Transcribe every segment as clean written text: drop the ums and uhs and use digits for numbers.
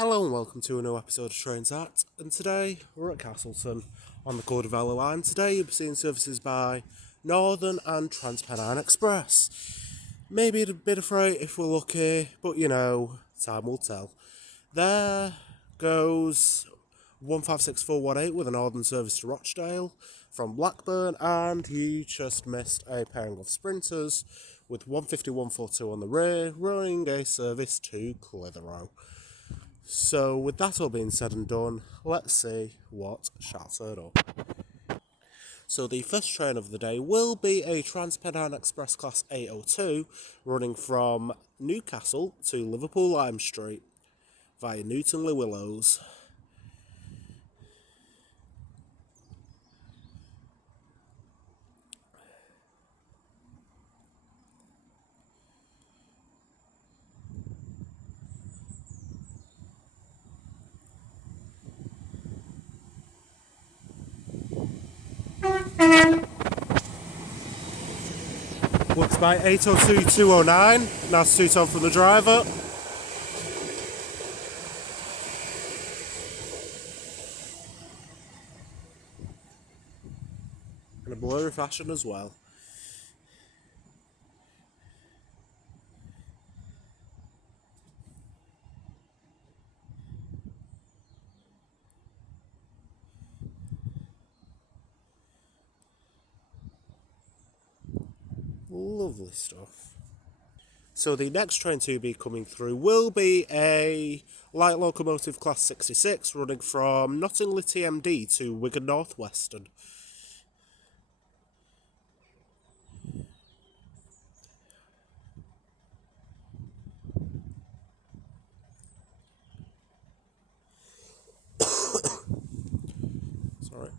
Hello and welcome to a new episode of Trains At, and today we're at Castleton on the Cordovella line. Today you'll be seeing services by Northern and Transpennine Express. Maybe a bit of freight if we're lucky, but time will tell. There goes 156418 with a Northern service to Rochdale from Blackburn, and you just missed a pairing of sprinters with 15142 on the rear, running a service to Clitheroe. So with that all being said and done, let's see what shall turn up. So the first train of the day will be a Transpennine Express Class 802 running from Newcastle to Liverpool Lime Street via Newton Le Willows. Works by 802-209, nice two-tone from the driver. In a blurry fashion as well. Lovely stuff. So the next train to be coming through will be a light locomotive class 66 running from Nottingham TMD to Wigan North Western. Sorry.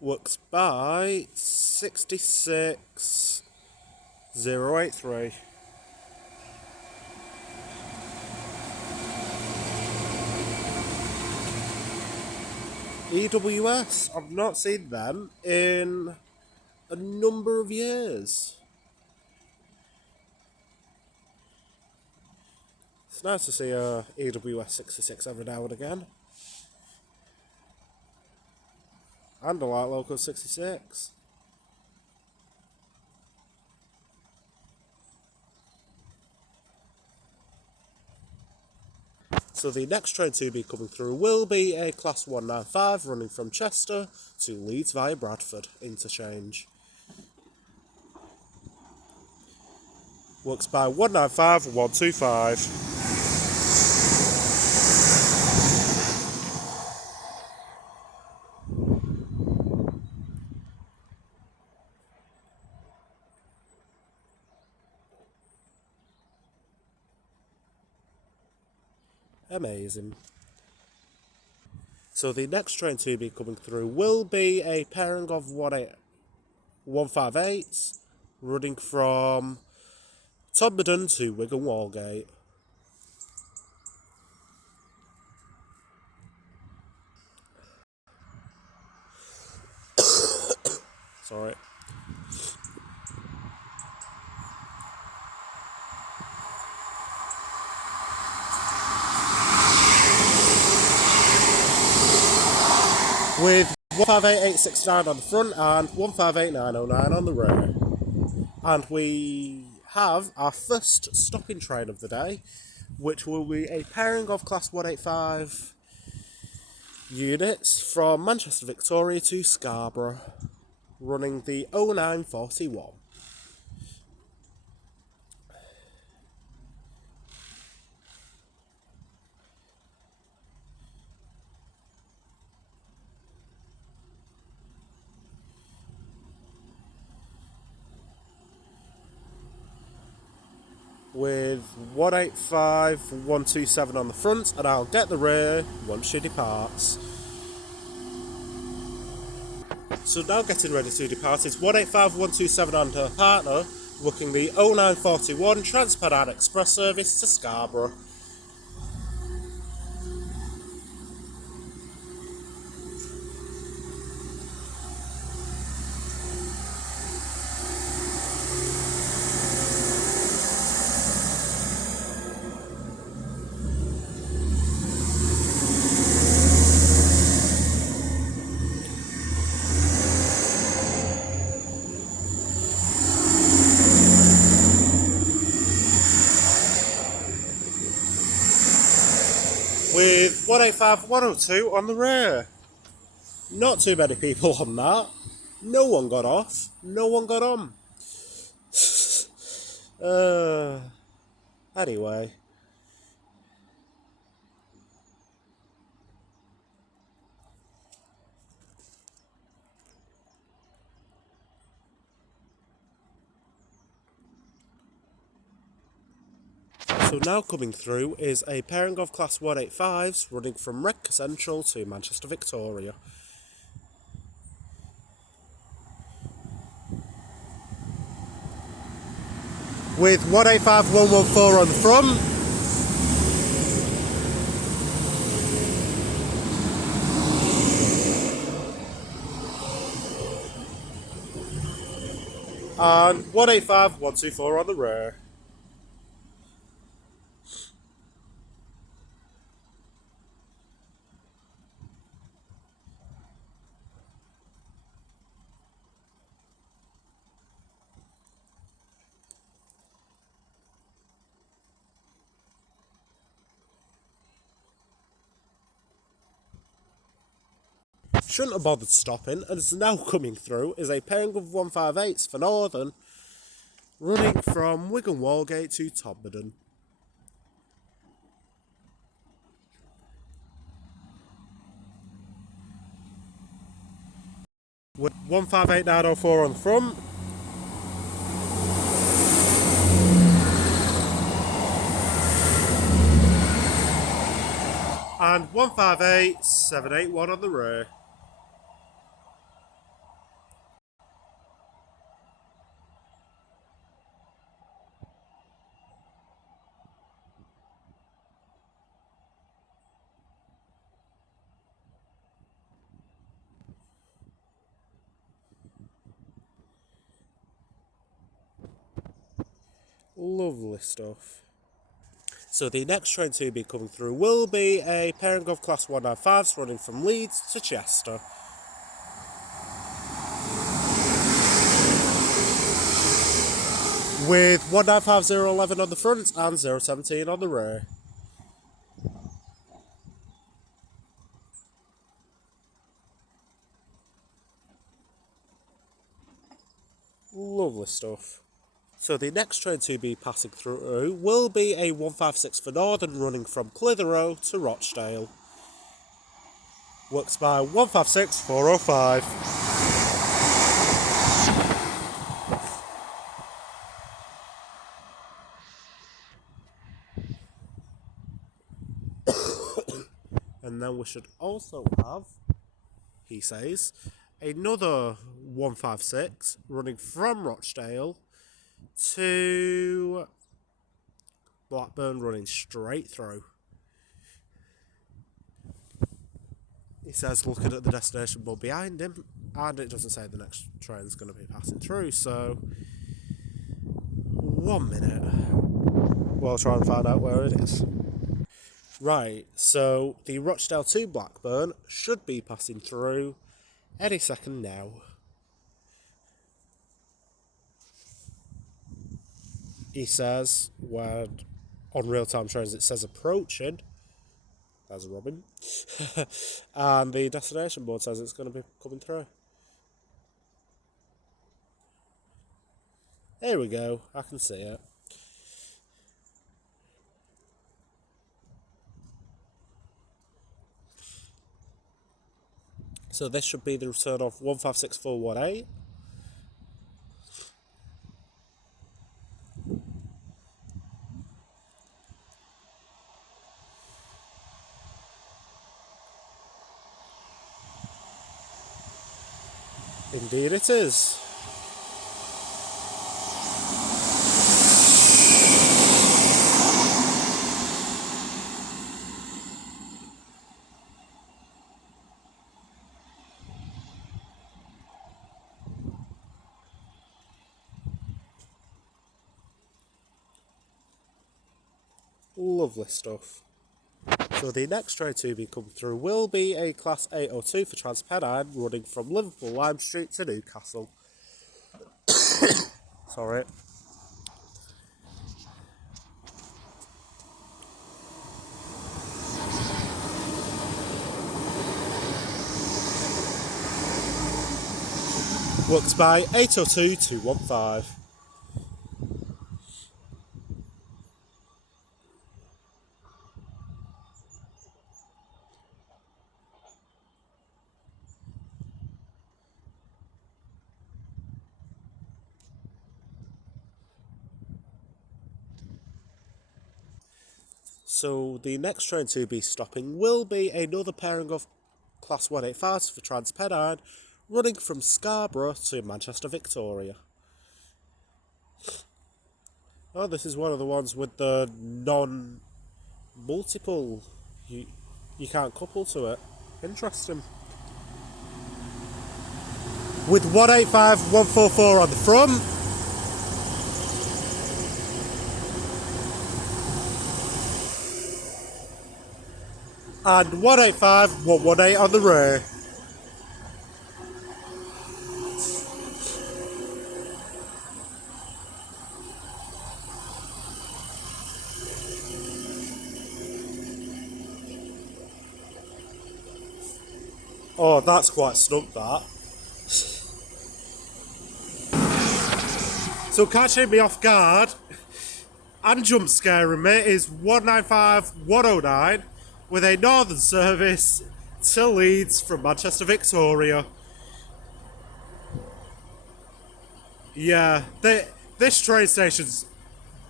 Works by 66083. EWS, I've not seen them in a number of years. It's nice to see a EWS 66 every now and again. And a light local 66. So the next train to be coming through will be a Class 195 running from Chester to Leeds via Bradford interchange. Works by 195125. Amazing. So the next train to be coming through will be a pairing of 158s running from Todmorden to Wigan Wallgate. Sorry. With 158869 on the front and 158909 on the rear. And we have our first stopping train of the day, which will be a pairing of Class 185 units from Manchester Victoria to Scarborough, running the 0941. With 185127 on the front, and I'll get the rear once she departs. So now getting ready to depart, it's 185127 and her partner, booking the 0941 Trans-Pennine Express service to Scarborough. With 185 102 on the rear. Not too many people on that. No one got off. No one got on. Anyway. So now coming through is a pairing of Class 185s running from Redcar Central to Manchester Victoria. With 185 114 on the front. And 185 124 on the rear. Shouldn't have bothered stopping, and is now coming through is a pairing of 158s for Northern, running from Wigan Wallgate to Todmorden. With 158 904 on the front. And 158 781 on the rear. Lovely stuff. So the next train to be coming through will be a pairing of Class 195s running from Leeds to Chester. With 195011 on the front and 017 on the rear. Lovely stuff. So the next train to be passing through will be a 156 for Northern running from Clitheroe to Rochdale. Works by 156 405. And then we should also have, he says, another 156 running from Rochdale to Blackburn, running straight through. He says looking at the destination board behind him, and it doesn't say the next train's going to be passing through, so 1 minute. We'll try and find out where it is. Right, so the Rochdale to Blackburn should be passing through any second now. He says, when on real-time trains it says approaching, there's a robin, and the destination board says it's going to be coming through. There we go, I can see it. So this should be the return of 156418. Indeed it is. Lovely stuff. So the next train to be coming through will be a Class 802 for Transpennine running from Liverpool Lime Street to Newcastle. Sorry. Works by 802 215. So the next train to be stopping will be another pairing of Class 185s for Transpennine running from Scarborough to Manchester Victoria. Oh, this is one of the ones with the non-multiple. You can't couple to it. Interesting. With 185 144 on the front. And 185 118 on the rear. Oh, that's quite snug, that. So catching me off guard and jump scaring me is 195 109 with a northern service to Leeds from Manchester Victoria. Yeah, this train station's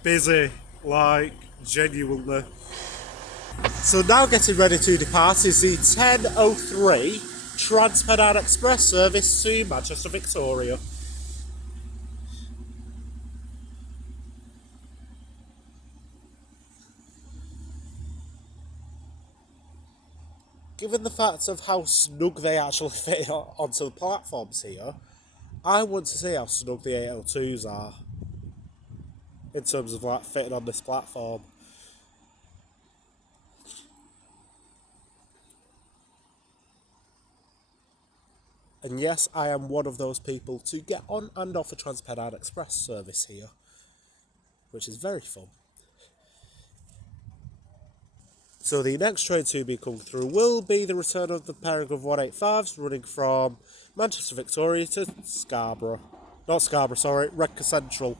busy, like, genuinely. So now getting ready to depart is the 10:03 Transpennine Express service to Manchester Victoria. Given the fact of how snug they actually fit onto the platforms here, I want to see how snug the 802s are in terms of like fitting on this platform. And yes, I am one of those people to get on and off a Transpennine Express service here, which is very fun. So the next train to be coming through will be the return of the pairing of 185s running from Manchester Victoria to Scarborough. Not Scarborough, sorry, Redcar Central.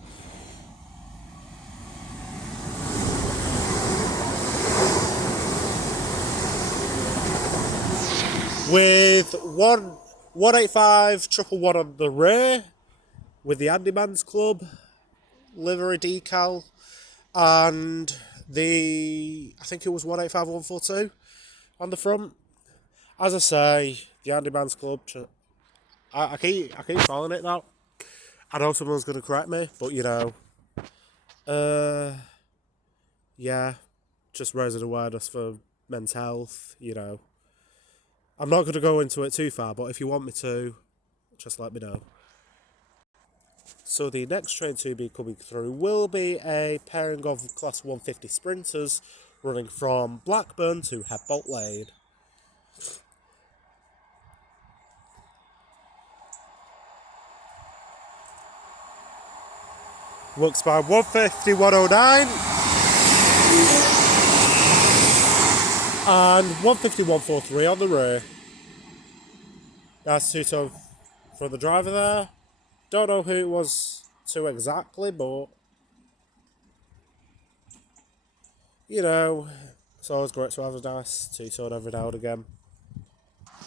With 185 triple one on the rear, with the Handyman's Club livery decal, and I think it was 185 142 on the front. As I say, the Handyman's Club, I keep calling it that. I know someone's going to correct me, but yeah, just raising awareness for men's health, I'm not going to go into it too far, but if you want me to, just let me know. So the next train to be coming through will be a pairing of Class 150 Sprinters running from Blackburn to Headbolt Lane. Works by 150 109 and 150 143 on the rear. That's two-tone for the driver there. Don't know who it was to exactly, but it's always great to have a nice two-tone every now and again.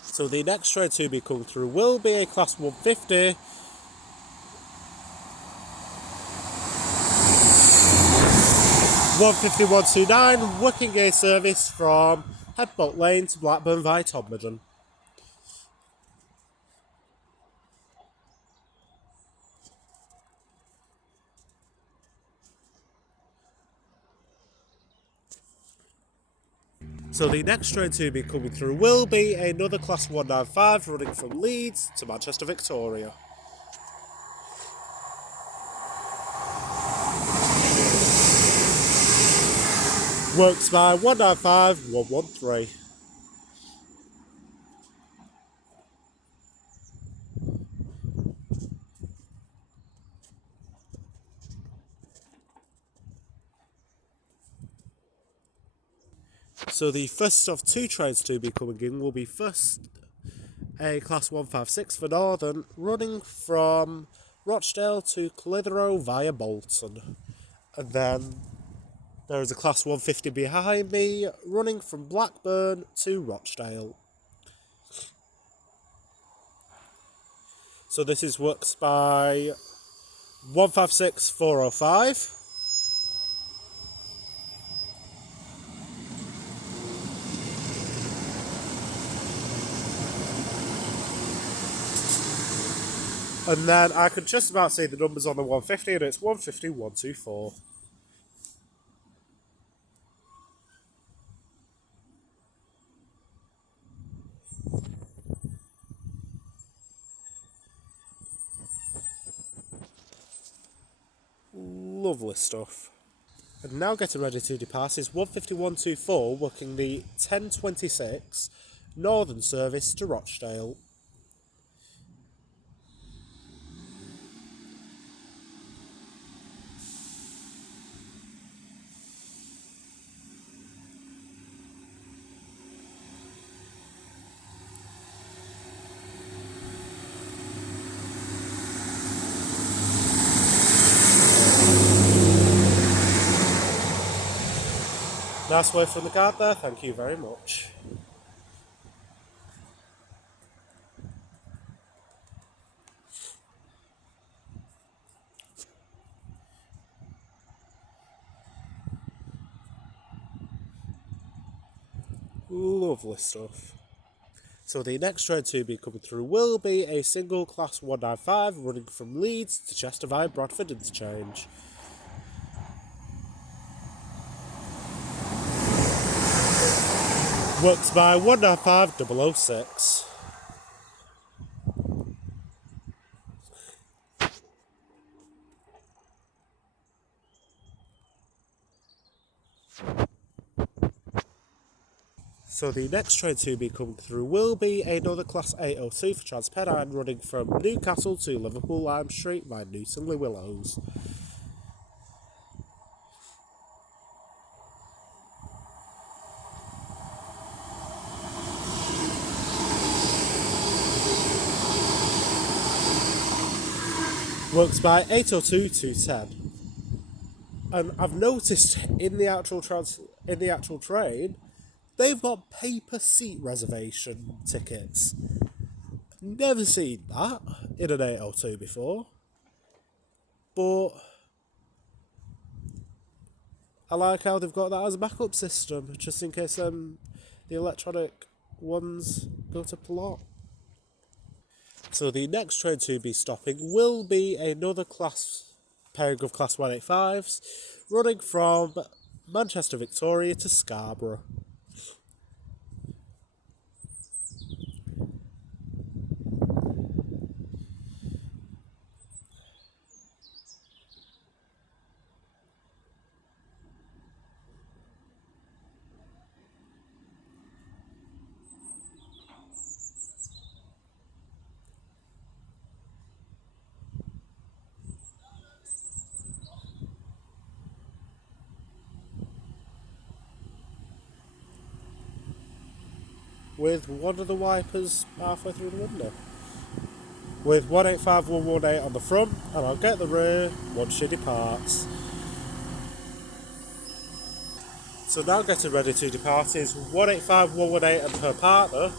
So the next train to be coming through will be a Class 150 129 working gauge service from Headbolt Lane to Blackburn via Todmorden. So the next train to be coming through will be another Class 195 running from Leeds to Manchester Victoria. Works by 195113. So the first of two trains to be coming in will be first a Class 156 for Northern, running from Rochdale to Clitheroe via Bolton. And then there is a Class 150 behind me, running from Blackburn to Rochdale. So this is works by 156405. And then I could just about see the numbers on the 150, and it's 150124. Lovely stuff. And now getting ready to depart is 15124, working the 1026 Northern service to Rochdale. Nice word from the guard there, thank you very much. Lovely stuff. So the next train to be coming through will be a single Class 195 running from Leeds to Chester via Bradford interchange. Works by 195006. So the next train to be coming through will be another Class 802 for TransPennine running from Newcastle to Liverpool Lime Street via Newton Le Willows. Works by 802-210. And I've noticed in the actual train, they've got paper seat reservation tickets. Never seen that in an 802 before. But I like how they've got that as a backup system, just in case the electronic ones go to plot. So the next train to be stopping will be another pairing of Class 185s, running from Manchester Victoria to Scarborough. With one of the wipers halfway through the window. With 185118 on the front, and I'll get the rear once she departs. So now getting ready to depart is 185118 and her partner,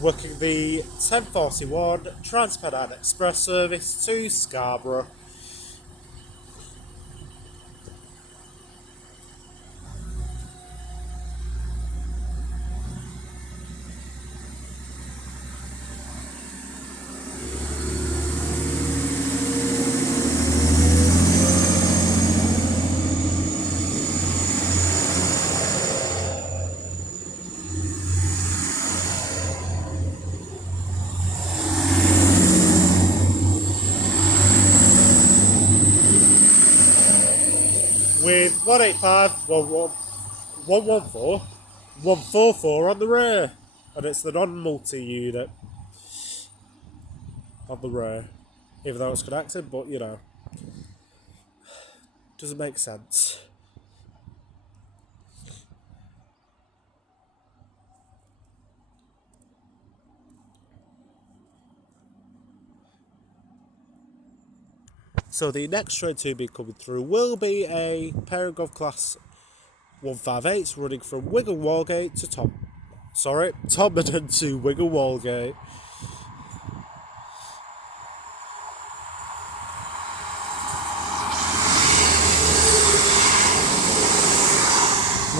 working the 1041 TransPennine Express service to Scarborough. With 18511 114, 144 on the rear, and it's the non-multi unit on the rear, even though it's connected, but you know, doesn't make sense. So the next train to be coming through will be a pair of Gov Class 158s running from Wigan Wallgate to Todmorden to Wigan Wallgate.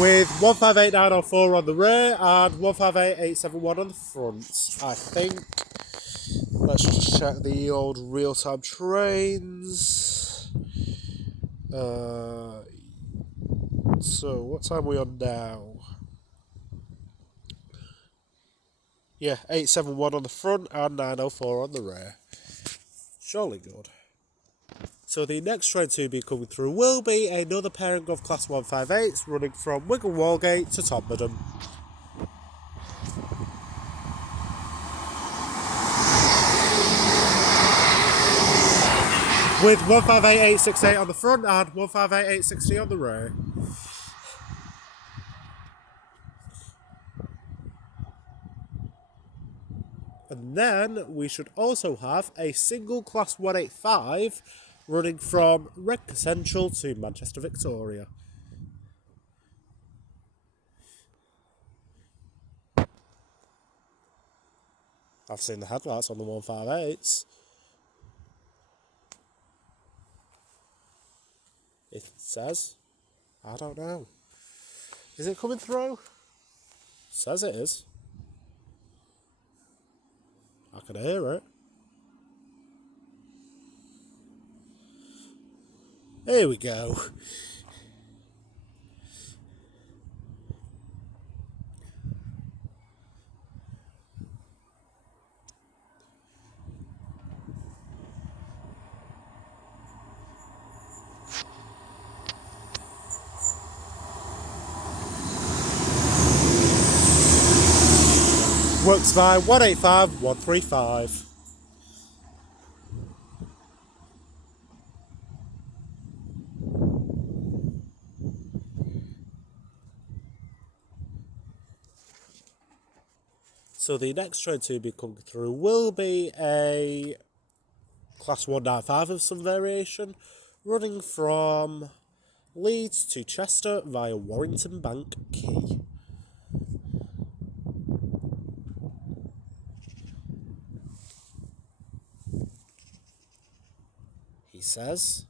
With 158904 on the rear and 158871 on the front, I think. Let's just check the old real-time trains. So, what time are we on now? Yeah, 871 on the front and 904 on the rear. Surely good. So the next train to be coming through will be another pairing of Class 158s running from Wigan Wallgate to Todmorden. With 158868 on the front and 158860 on the rear. And then we should also have a single Class 185 running from Redcar Central to Manchester Victoria. I've seen the headlights on the 158s. It says, I don't know. Is it coming through? Says it is. I can hear it. Here we go. Works by 185 135. So the next train to be coming through will be a Class 195 of some variation, running from Leeds to Chester via Warrington Bank Quay. He says,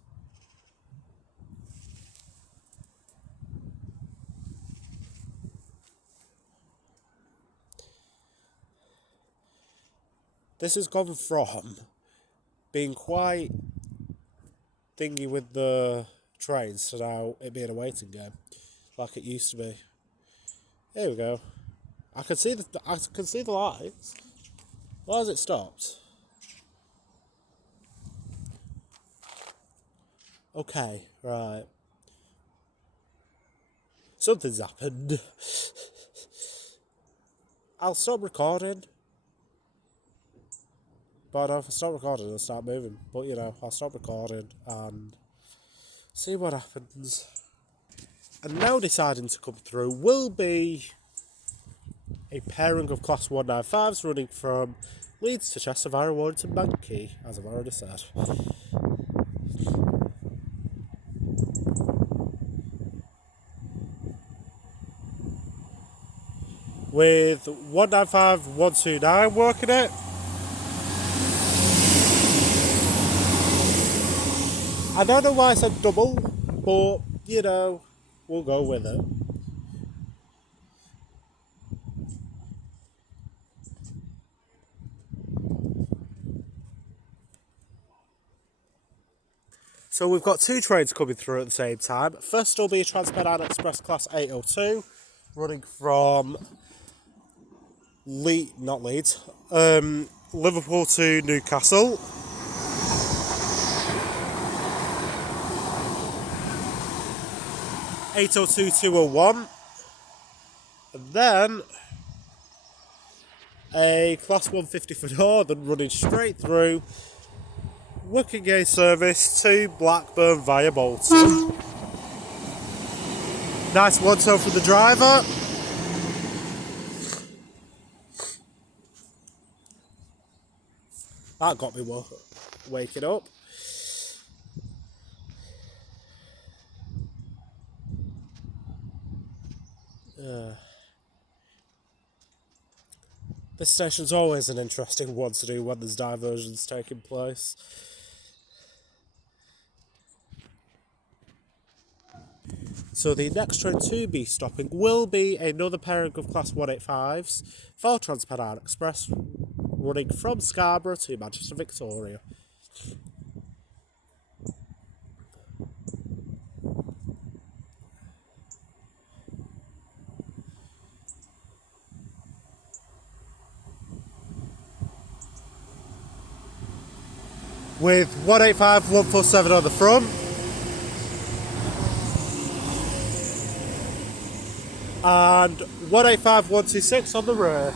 this has gone from being quite thingy with the trains to now it being a waiting game, like it used to be. Here we go. I can see the lights. Why has it stopped? Okay, right. Something's happened. I'll stop recording. But if I stop recording, it'll start moving. But you know, I'll stop recording and see what happens. And now deciding to come through will be a pairing of Class 195s running from Leeds to Chester via Warrington Bank Quay, as I've already said. With 195 129 working it. I don't know why I said double, but you know, we'll go with it. So we've got two trains coming through at the same time. First will be a Trans-Pennine Express Class 802 running from Liverpool to Newcastle. (802-201). And then a Class 150 for Northern running straight through working gauge service to Blackburn via Bolton. Nice one-toe from the driver. That got me waking up. This station's always an interesting one to do when there's diversions taking place. So the next train to be stopping will be another pairing of Class 185s for TransPennine Express running from Scarborough to Manchester Victoria. With 185 147 on the front and 185 126 on the rear.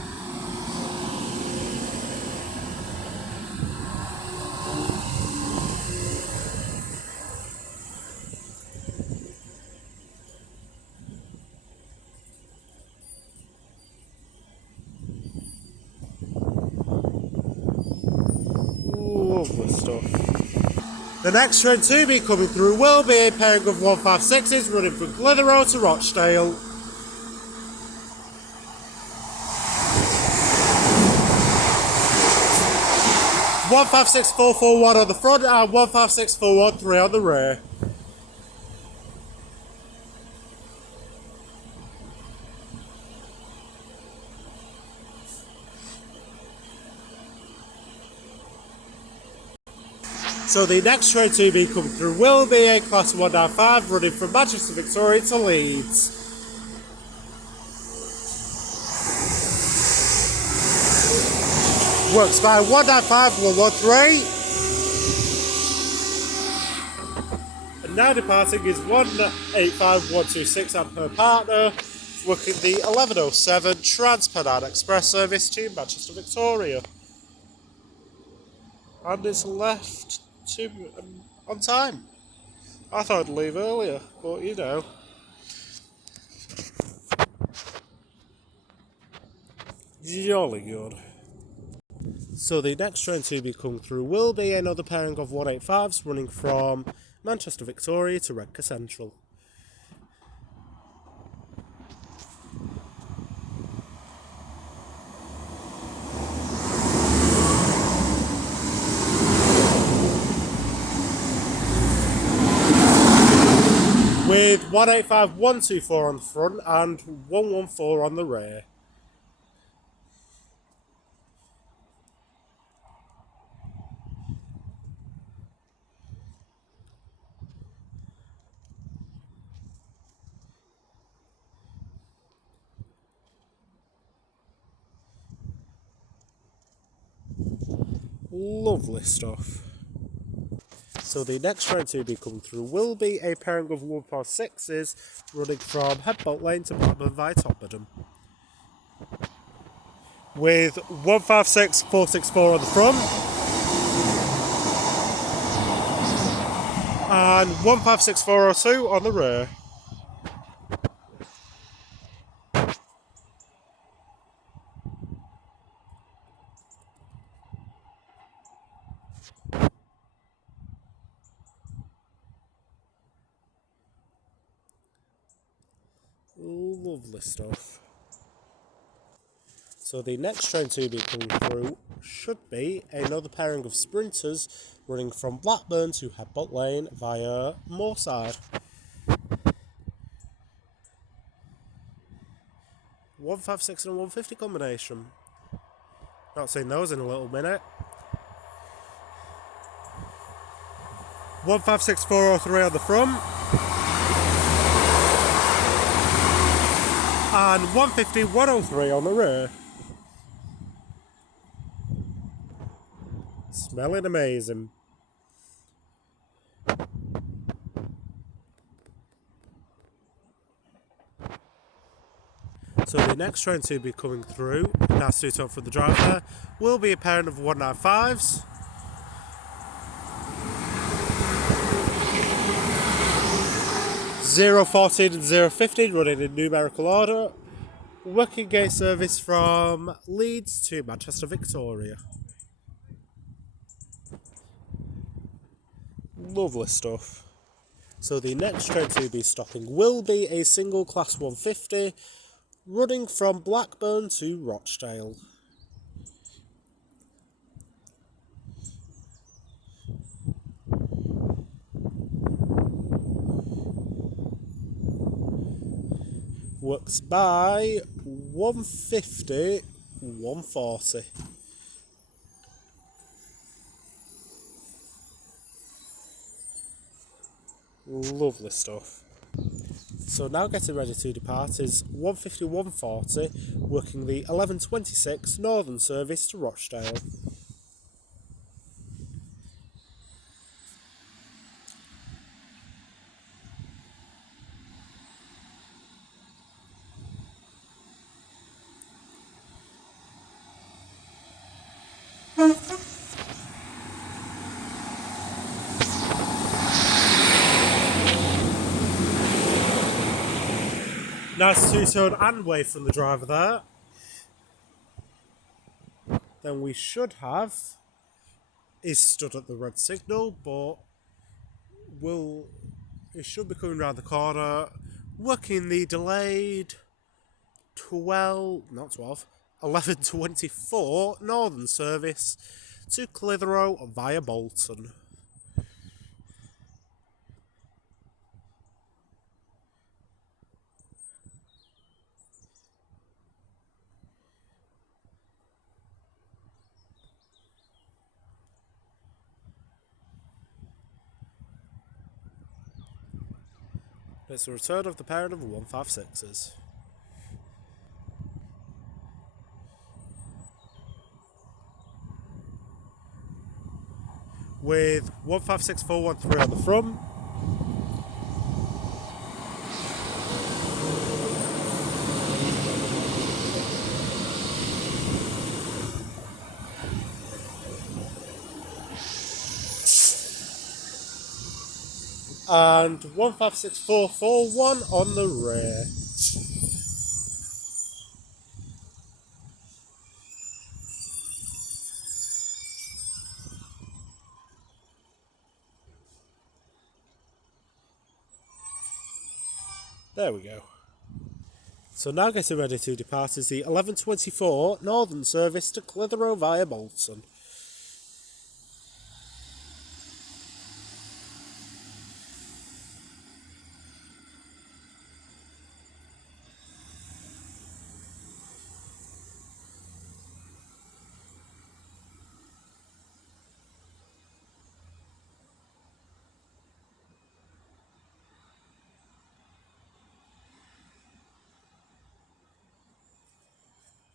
Lovely stuff. The next train to be coming through will be a pairing of 156s running from Clitheroe to Rochdale. One 156 441 on the front and 156 413 on the rear. So the next train to be coming through will be a Class 195 running from Manchester Victoria to Leeds. Works by 195 113. And now departing is 185 126 and her partner, working the 1107 TransPennine Express service to Manchester Victoria. And it's left to on time. I thought I'd leave earlier, but you know. Jolly good. So the next train to be coming through will be another pairing of 185s running from Manchester Victoria to Redcar Central. With 185 124 on the front and 114 on the rear. Lovely stuff. So the next train to be coming through will be a pairing of 146s running from Headbolt Lane to Blackburn via Tottenham. With 156 464 on the front and 156 402 on the rear. Lovely stuff. So the next train to be coming through should be another pairing of sprinters running from Blackburn to Headbolt Lane via Moorside. 156 and a 150 combination. Not seeing those in a little minute. 156 403 on the front. And 150 103 on the rear. Smelling amazing. So the next train to be coming through, nice to talk for the driver, will be a pair of 195s. (014) and (015) running in numerical order. Working gate service from Leeds to Manchester Victoria. Lovely stuff. So the next train to be stopping will be a single class 150 running from Blackburn to Rochdale. Works by 150, 140. Lovely stuff. So now getting ready to depart is 150, 140 working the 11:26 Northern service to Rochdale. Nice two-tone and wave from the driver there. Then we should have is stood at the red signal, but it should be coming round the corner, working the delayed 11:24 Northern service to Clitheroe via Bolton. It's the return of the pair of 156s. With 156413 on the front. And 156441 on the rear. There we go. So now getting ready to depart is the 11:24 Northern service to Clitheroe via Bolton.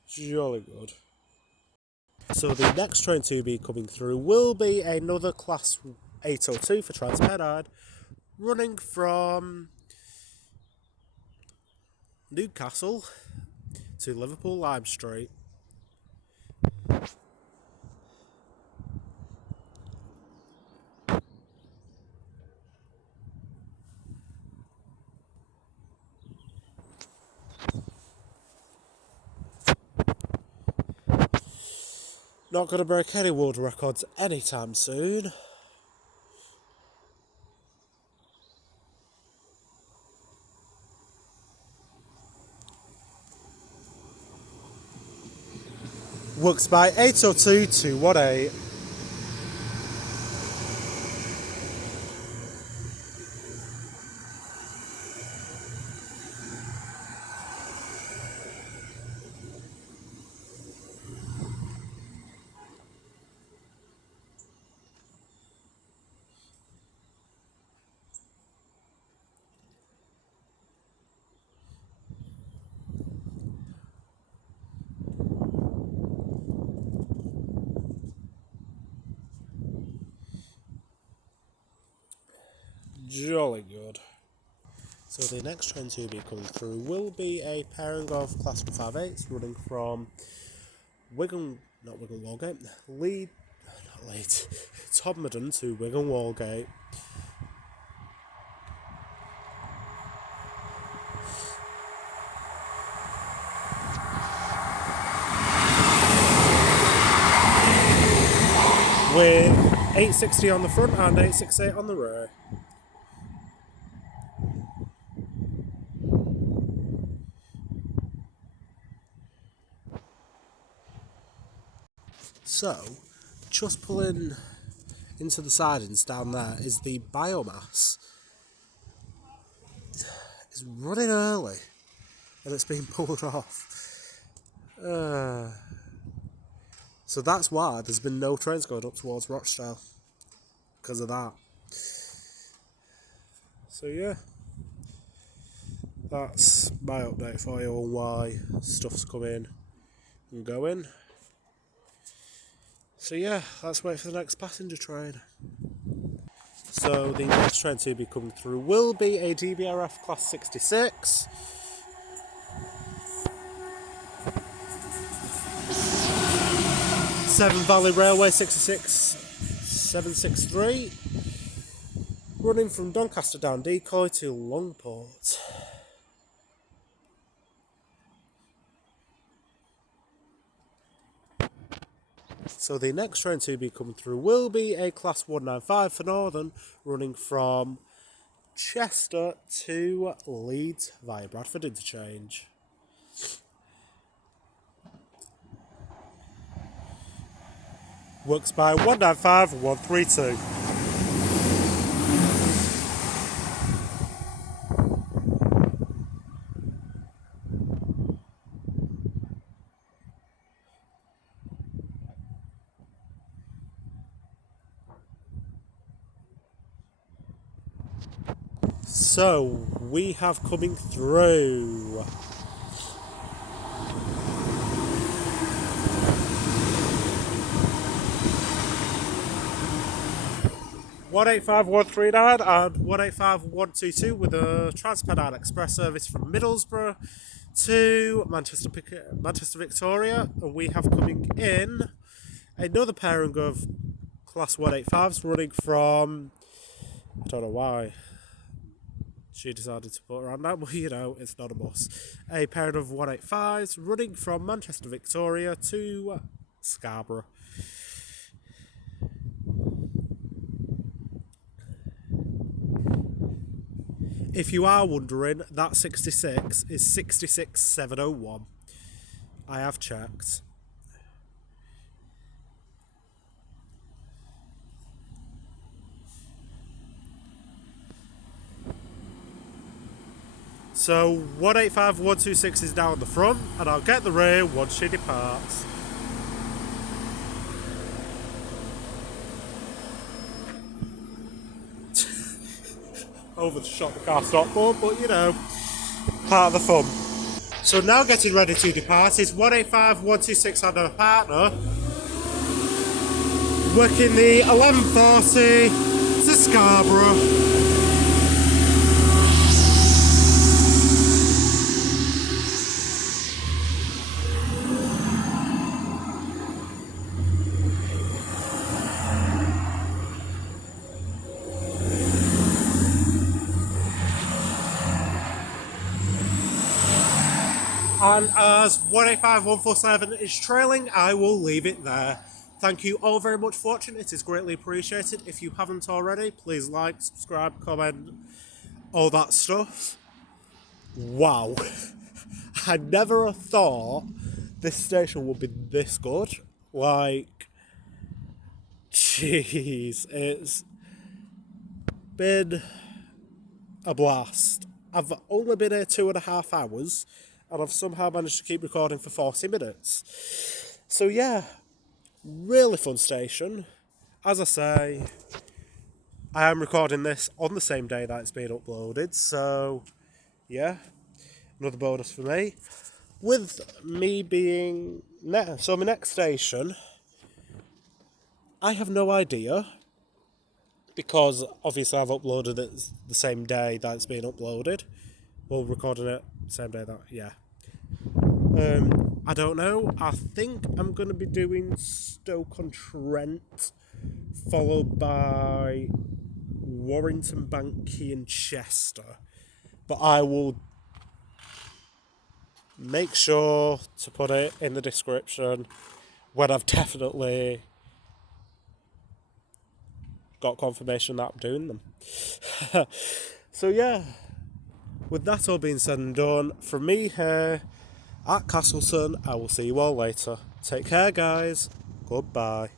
Jolly good. So the next train to be coming through will be another Class 802 for Transpennine, running from Newcastle to Liverpool Lime Street. Not going to break any world records anytime soon. Works by 802 218. Jolly good. So the next train to be coming through will be a pairing of Class 158s running from not Wigan Wallgate, Todmorden to Wigan Wallgate. With 860 on the front and 868 on the rear. So, just pulling into the sidings down there is the biomass. It's running early and it's being pulled off. So that's why there's been no trains going up towards Rochdale. Because of that. So yeah. That's my update for you on why stuff's coming and going. So yeah, let's wait for the next passenger train. So the next train to be coming through will be a DBRF Class 66. Severn Valley Railway 66763. Running from Doncaster down Decoy to Longport. So the next train to be coming through will be a Class 195 for Northern, running from Chester to Leeds via Bradford interchange. Works by 195 and 132. So, we have coming through 185139 and 185122 with a Transpennine Express service from Middlesbrough to Manchester Victoria. And we have coming in another pairing of Class 185s running from, I don't know why she decided to put around that, but you know, it's not a must. A pair of 185s running from Manchester Victoria to Scarborough. If you are wondering, that 66 is 66701. I have checked. So 185 126 is down the front, and I'll get the rear once she departs. Over the shot the car stop board, but you know, part of the fun. So now getting ready to depart is 185 126 and her partner, working the 1140 to Scarborough. And as 185 147 is trailing, I will leave it there. Thank you all very much for watching. It is greatly appreciated. If you haven't already, please like, subscribe, comment, all that stuff. Wow. I never thought this station would be this good. Like, jeez, it's been a blast. I've only been here 2.5 hours, and I've somehow managed to keep recording for 40 minutes. So yeah, really fun station. As I say, I am recording this on the same day that it's been uploaded, so yeah, another bonus for me. With me being... So my next station, I have no idea. because obviously I've uploaded it the same day that it's been uploaded. Well, recording it same day that, yeah. I don't know. I think I'm going to be doing Stoke-on-Trent, followed by Warrington, Banky and Chester. But I will make sure to put it in the description when I've definitely got confirmation that I'm doing them. So yeah, with that all being said and done, from me here at Castleton, I will see you all later. Take care, guys. Goodbye.